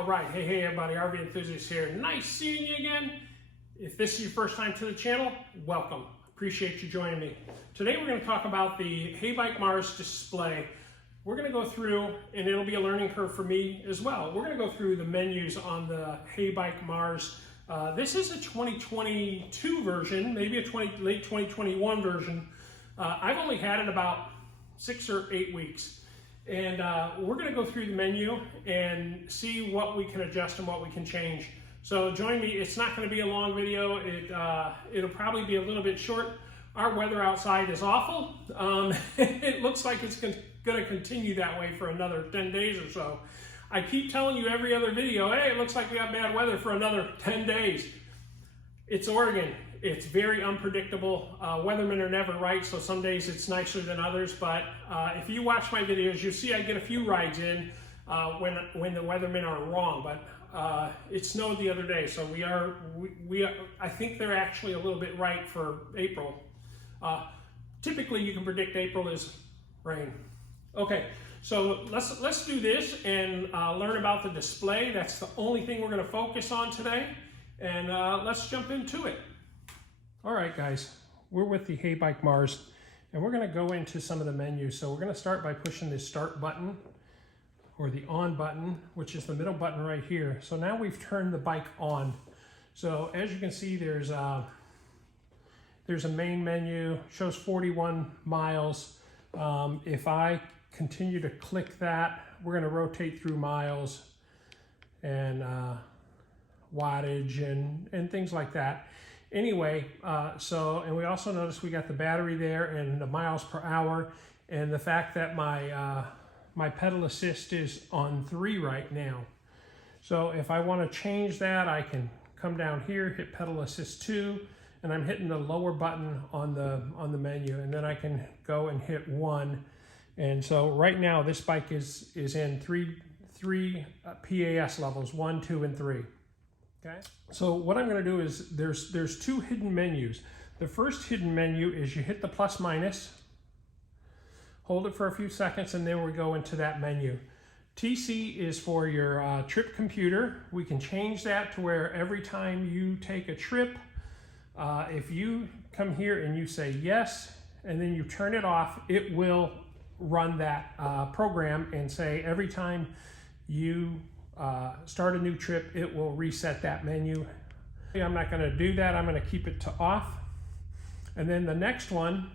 All right, hey everybody, RV Enthusiast here. Nice seeing you again. If this is your first time to the channel, welcome. Appreciate you joining me. Today we're going to talk about the Heybike Mars display. We're going to go through, and it'll be a learning curve for me as well. We're going to go through the menus on the Heybike Mars. This is a 2022 version, maybe a late 2021 version. I've only had it about 6 or 8 weeks. And we're going to go through the menu and see what we can adjust and what we can change. So join me. It's not going to be a long video. It'll probably be a little bit short. Our weather outside is awful. It looks like it's going to continue that way for another 10 days or so. I keep telling you every other video, hey, it looks like we got bad weather for another 10 days. It's Oregon. It's very unpredictable. Weathermen are never right, so some days it's nicer than others. But if you watch my videos, you'll see I get a few rides in when the weathermen are wrong. But it snowed the other day, so we are. I think they're actually a little bit right for April. Typically, you can predict April is rain. Okay, so let's do this and learn about the display. That's the only thing we're going to focus on today, and let's jump into it. All right, guys, we're with the Heybike Mars, and we're going to go into some of the menus. So we're going to start by pushing the start button, or the on button, which is the middle button right here. So now we've turned the bike on. So as you can see, there's a main menu, shows 41 miles. If I continue to click that, we're going to rotate through miles and wattage and things like that. Anyway, and we also notice we got the battery there and the miles per hour, and the fact that my pedal assist is on 3 right now. So if I want to change that, I can come down here, hit pedal assist 2, and I'm hitting the lower button on the menu, and then I can go and hit 1. And so right now this bike is in three PAS levels, 1, 2, and 3. Okay. So what I'm going to do is there's 2 hidden menus. The first hidden menu is you hit the plus minus, hold it for a few seconds, and then we go into that menu. TC is for your trip computer. We can change that to where every time you take a trip, if you come here and you say yes, and then you turn it off, it will run that program and say every time you start a new trip, it will reset that menu. I'm not going to do that. I'm going to keep it to off. And then the next one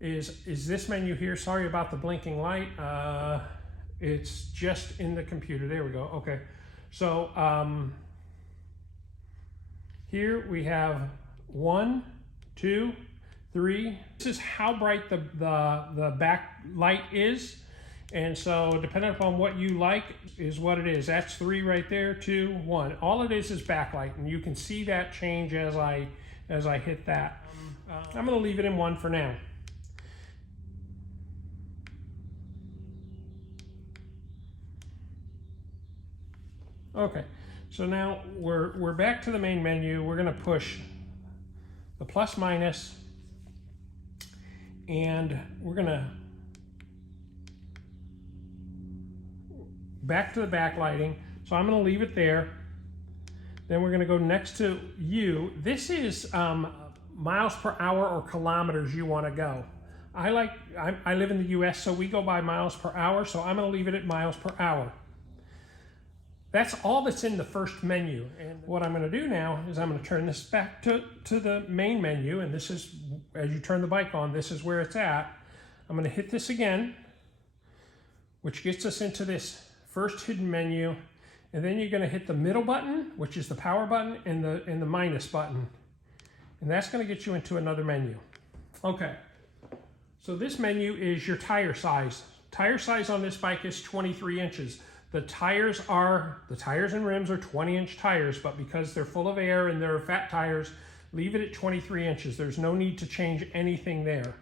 is this menu here. Sorry about the blinking light. It's just in the computer. There we go. Okay. So here we have 1, 2, 3. This is how bright the back light is. And so depending upon what you like is what it is. That's 3 right there, 2, 1. All it is backlight, and you can see that change as I hit that. I'm going to leave it in 1 for now. Okay, so now we're back to the main menu. We're going to push the plus minus, and we're going to back to the backlighting. So I'm going to leave it there. Then we're going to go next to U. This is miles per hour or kilometers you want to go. I live in the US, so we go by miles per hour, so I'm going to leave it at miles per hour. That's all that's in the first menu. And what I'm going to do now is I'm going to turn this back to the main menu, and this is, as you turn the bike on, this is where it's at. I'm going to hit this again, which gets us into this first hidden menu, and then you're going to hit the middle button, which is the power button, and the minus button, and that's going to get you into another menu. Okay, so this menu is your tire size. Tire size on this bike is 23 inches. The tires and rims are 20-inch tires, but because they're full of air and they're fat tires, leave it at 23 inches. There's no need to change anything there.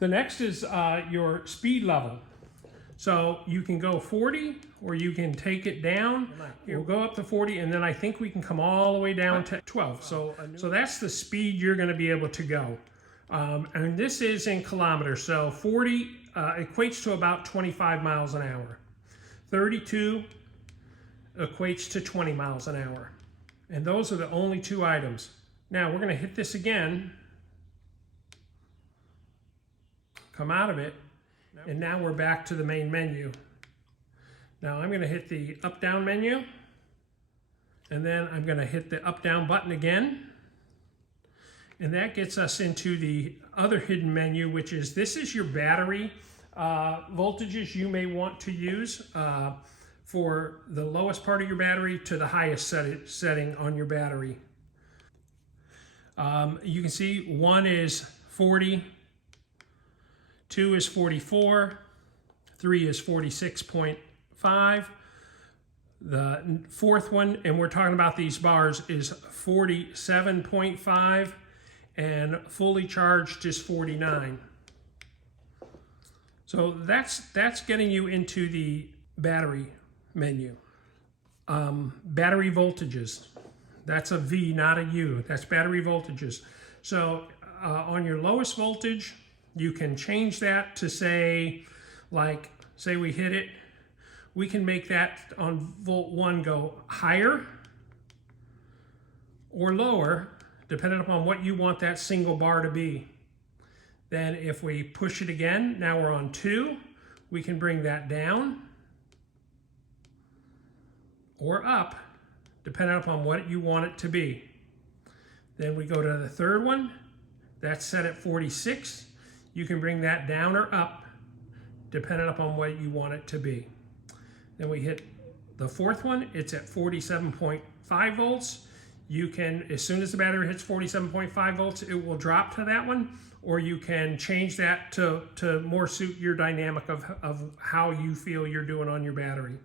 The next is your speed level. So you can go 40 or you can take it down. We'll go up to 40, and then I think we can come all the way down to 12. So that's the speed you're going to be able to go. And this is in kilometers. So 40 equates to about 25 miles an hour. 32 equates to 20 miles an hour. And those are the only two items. Now we're going to hit this again, come out of it, and now we're back to the main menu. Now I'm going to hit the up-down menu, and then I'm going to hit the up-down button again. And that gets us into the other hidden menu, which is, this is your battery voltages you may want to use for the lowest part of your battery to the highest setting on your battery. You can see 1 is 40, 2 is 44, 3 is 46.5. The fourth one, and we're talking about these bars, is 47.5, and fully charged is 49. So that's getting you into the battery menu. Battery voltages. That's a V, not a U. That's battery voltages. So on your lowest voltage, you can change that to say, like, say we hit it, we can make that on volt 1 go higher or lower, depending upon what you want that single bar to be. Then if we push it again, now we're on 2, we can bring that down or up, depending upon what you want it to be. Then we go to the third one, that's set at 46. You can bring that down or up, depending upon what you want it to be. Then we hit the fourth one, it's at 47.5 volts. You can, as soon as the battery hits 47.5 volts, it will drop to that one, or you can change that to more suit your dynamic of how you feel you're doing on your battery.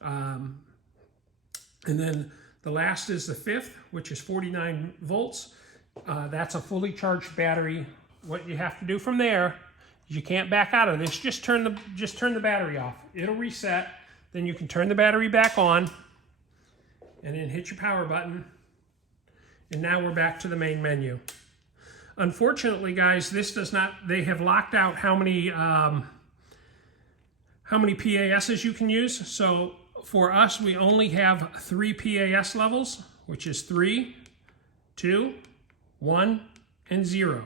And then the last is the fifth, which is 49 volts. That's a fully charged battery. What you have to do from there is you can't back out of this. Just turn the battery off. It'll reset. Then you can turn the battery back on, and then hit your power button. And now we're back to the main menu. Unfortunately, guys, this does not. They have locked out how many PASs you can use. So for us, we only have 3 PAS levels, which is 3, 2, 1, and 0.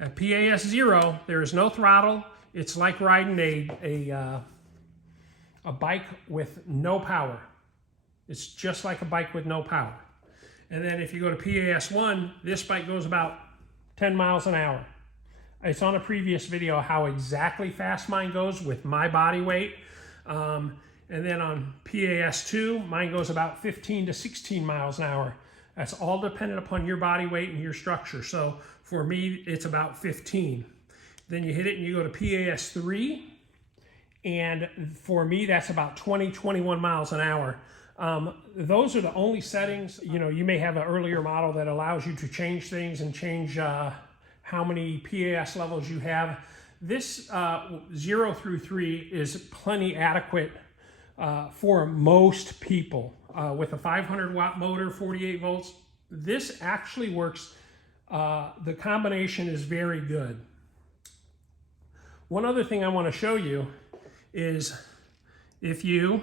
At PAS 0, there is no throttle. It's like riding a bike with no power. It's just like a bike with no power. And then if you go to PAS 1, this bike goes about 10 miles an hour. It's on a previous video how exactly fast mine goes with my body weight. And then on PAS 2, mine goes about 15 to 16 miles an hour. That's all dependent upon your body weight and your structure. So for me, it's about 15. Then you hit it and you go to PAS 3. And for me, that's about 20, 21 miles an hour. Those are the only settings. You know, you may have an earlier model that allows you to change things and change how many PAS levels you have. This 0 through 3 is plenty adequate for most people. With a 500 watt motor, 48 volts, this actually works. The combination is very good. One other thing I want to show you is if you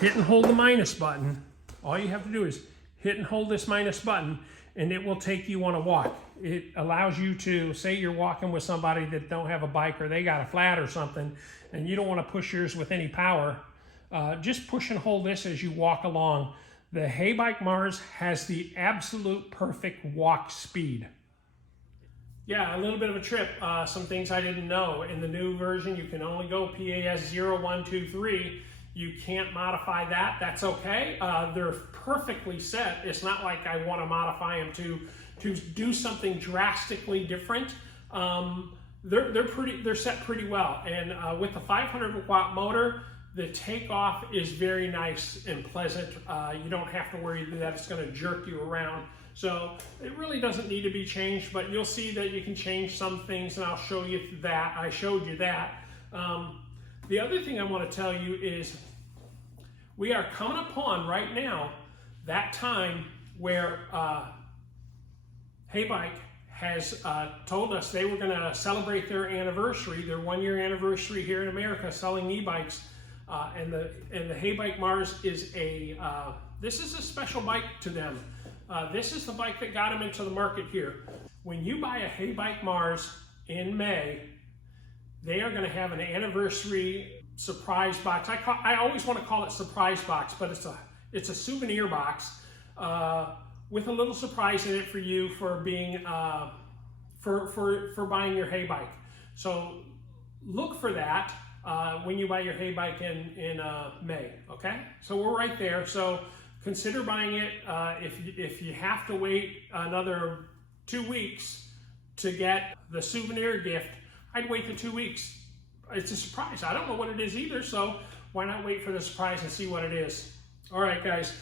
hit and hold the minus button, all you have to do is hit and hold this minus button and it will take you on a walk. It allows you to, say you're walking with somebody that don't have a bike or they got a flat or something and you don't want to push yours with any power, just push and hold this as you walk along. The Heybike Mars has the absolute perfect walk speed. Yeah, a little bit of a trip. Some things I didn't know. In the new version, you can only go PAS 0, 1, 2, 3. You can't modify that. That's okay. They're perfectly set. It's not like I want to modify them to do something drastically different. They're set pretty well. And with the 500 watt motor, the takeoff is very nice and pleasant. You don't have to worry that it's going to jerk you around. So it really doesn't need to be changed, but you'll see that you can change some things, and I'll show you that. I showed you that. The other thing I want to tell you is we are coming upon right now that time where Heybike has told us they were going to celebrate their anniversary, their 1-year anniversary here in America, selling e-bikes. And the Heybike Mars is this is a special bike to them. This is the bike that got them into the market here. When you buy a Heybike Mars in May, they are going to have an anniversary surprise box. I always want to call it surprise box, but it's a souvenir box with a little surprise in it for you for being for buying your Heybike. So look for that when you buy your Heybike in May. Okay, so we're right there. So consider buying it. If you have to wait another 2 weeks to get the souvenir gift, I'd wait the 2 weeks. It's a surprise. I don't know what it is either, so why not wait for the surprise and see what it is? All right, guys.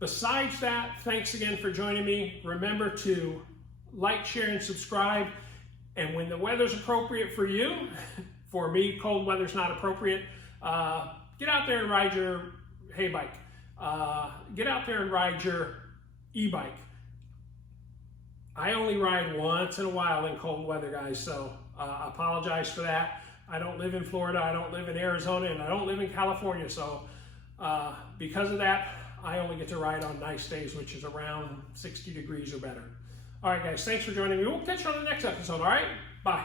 Besides that, thanks again for joining me. Remember to like, share, and subscribe. And when the weather's appropriate for you, for me, cold weather's not appropriate, get out there and ride your Heybike. Get out there and ride your e-bike. I only ride once in a while in cold weather, guys, so I apologize for that. I don't live in Florida, I don't live in Arizona, and I don't live in California, so because of that, I only get to ride on nice days, which is around 60 degrees or better. All right, guys, thanks for joining me. We'll catch you on the next episode, all right? Bye.